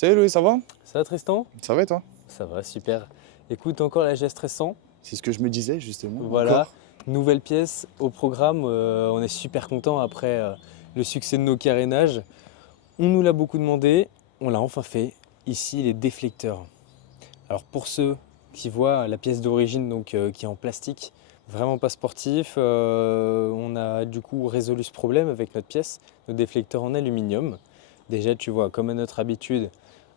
Salut Louis, ça va? Ça va Tristan? Ça va et toi? Ça va, super. Écoute, encore la geste récent. C'est ce que je me disais justement, Voilà, encore. nouvelle pièce au programme. On est super content après le succès de nos carénages. On nous l'a beaucoup demandé, on l'a enfin fait. Ici, les déflecteurs. Alors pour ceux qui voient la pièce d'origine donc qui est en plastique, vraiment pas sportif, on a du coup résolu ce problème avec notre pièce, nos déflecteurs en aluminium. Déjà, tu vois, comme à notre habitude,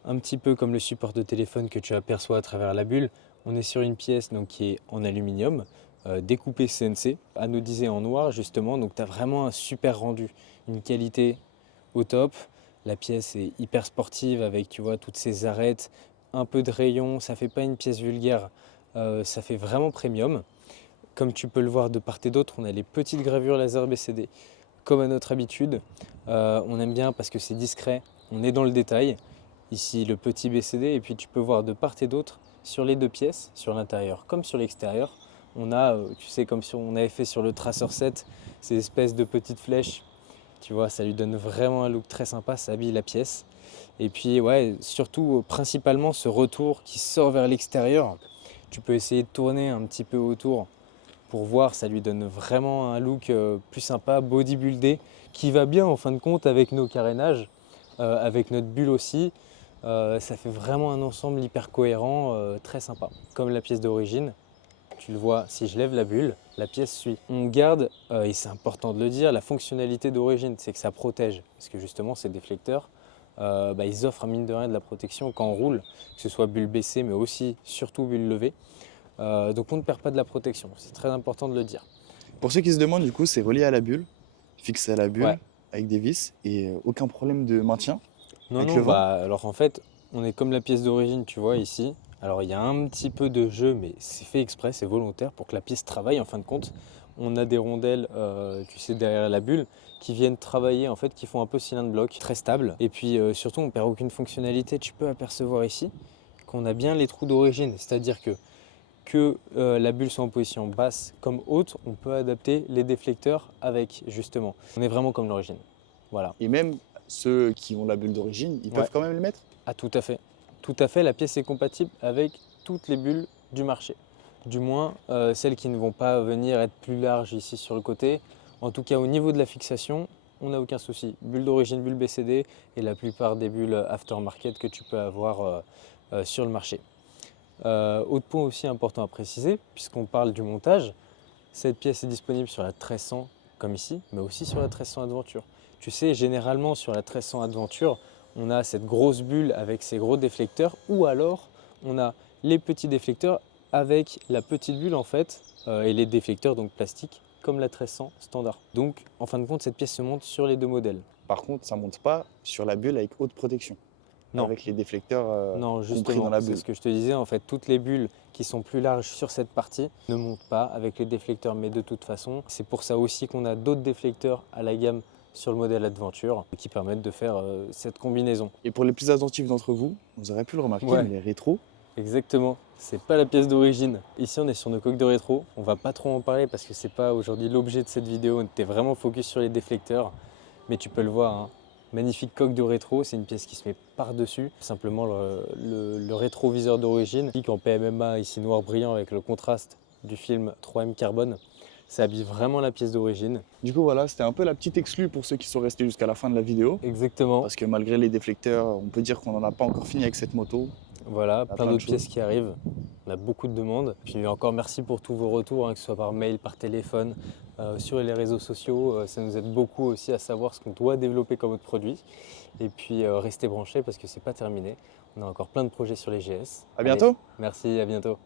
un petit peu comme le support de téléphone que tu aperçois à travers la bulle, on est sur une pièce donc, qui est en aluminium, découpée CNC, anodisée en noir justement, donc tu as vraiment un super rendu, une qualité au top. La pièce est hyper sportive avec, tu vois, toutes ces arêtes, un peu de rayon, ça fait pas une pièce vulgaire, ça fait vraiment premium. Comme tu peux le voir de part et d'autre, on a les petites gravures laser BCD comme à notre habitude. On aime bien parce que c'est discret, on est dans le détail. Ici le petit BCD et puis tu peux voir de part et d'autre sur les deux pièces, sur l'intérieur comme sur l'extérieur. On a, tu sais, comme si on avait fait sur le Tracer 7, ces espèces de petites flèches. Tu vois, ça lui donne vraiment un look très sympa, ça habille la pièce. Et puis ouais, surtout principalement ce retour qui sort vers l'extérieur. Tu peux essayer de tourner un petit peu autour pour voir, ça lui donne vraiment un look plus sympa, bodybuildé, qui va bien en fin de compte avec nos carénages, avec notre bulle aussi. Ça fait vraiment un ensemble hyper cohérent, très sympa. Comme la pièce d'origine, tu le vois, si je lève la bulle, la pièce suit. On garde, et c'est important de le dire, la fonctionnalité d'origine, c'est que ça protège. Parce que justement, ces déflecteurs, ils offrent mine de rien de la protection quand on roule, que ce soit bulle baissée, mais aussi, surtout bulle levée. Donc on ne perd pas de la protection, c'est très important de le dire. Pour ceux qui se demandent, du coup, c'est relié à la bulle, fixé à la Ouais, bulle avec des vis et aucun problème de maintien non, avec non, le vent. bah alors en fait, on est comme la pièce d'origine, tu vois, ici. Alors il y a un petit peu de jeu, mais c'est fait exprès, c'est volontaire pour que la pièce travaille en fin de compte. On a des rondelles, tu sais, derrière la bulle, qui viennent travailler, en fait, qui font un peu cylindre bloc, très stable. Et puis surtout, on perd aucune fonctionnalité. Tu peux apercevoir ici qu'on a bien les trous d'origine, c'est-à-dire que la bulle soit en position basse comme haute, on peut adapter les déflecteurs avec, justement. On est vraiment comme l'origine. Voilà. Et même ceux qui ont la bulle d'origine, ils Ouais. peuvent quand même le mettre. Ah, tout à fait. Tout à fait, la pièce est compatible avec toutes les bulles du marché. Du moins, celles qui ne vont pas venir être plus larges ici sur le côté. En tout cas, au niveau de la fixation, on n'a aucun souci. Bulle d'origine, bulle BCD et la plupart des bulles aftermarket que tu peux avoir sur le marché. Autre point aussi important à préciser, puisqu'on parle du montage, cette pièce est disponible sur la 1300 comme ici, mais aussi sur la 1300 Adventure. Tu sais, généralement sur la 1300 Adventure, on a cette grosse bulle avec ces gros déflecteurs ou alors on a les petits déflecteurs avec la petite bulle en fait et les déflecteurs donc plastiques comme la 1300 standard. Donc en fin de compte, cette pièce se monte sur les deux modèles. Par contre, ça ne monte pas sur la bulle avec haute protection, Non, avec les déflecteurs non, compris dans justement, la c'est bulle. ce que je te disais. En fait, toutes les bulles qui sont plus larges sur cette partie ne montent pas avec les déflecteurs, mais de toute façon, c'est pour ça aussi qu'on a d'autres déflecteurs à la gamme sur le modèle Adventure qui permettent de faire cette combinaison. Et pour les plus attentifs d'entre vous, vous aurez pu le remarquer, Ouais, mais les rétros, exactement. C'est pas la pièce d'origine. Ici, on est sur nos coques de rétro. On va pas trop en parler parce que c'est pas aujourd'hui l'objet de cette vidéo. On était vraiment focus sur les déflecteurs, mais tu peux le voir, hein. Magnifique coque de rétro, c'est une pièce qui se met par-dessus. Simplement le rétroviseur d'origine, en PMMA ici noir brillant avec le contraste du film 3M Carbone. Ça habille vraiment la pièce d'origine. du coup voilà, c'était un peu la petite exclue pour ceux qui sont restés jusqu'à la fin de la vidéo. Exactement. Parce que malgré les déflecteurs, on peut dire qu'on n'en a pas encore fini avec cette moto. Voilà, On a plein plein de d'autres pièces choses. qui arrivent. On a beaucoup de demandes. Puis encore merci pour tous vos retours, hein, que ce soit par mail, par téléphone, sur les réseaux sociaux. Ça nous aide beaucoup aussi à savoir ce qu'on doit développer comme autre produit. Et puis restez branchés parce que c'est pas terminé. On a encore plein de projets sur les GS. À Allez, bientôt! merci, à bientôt.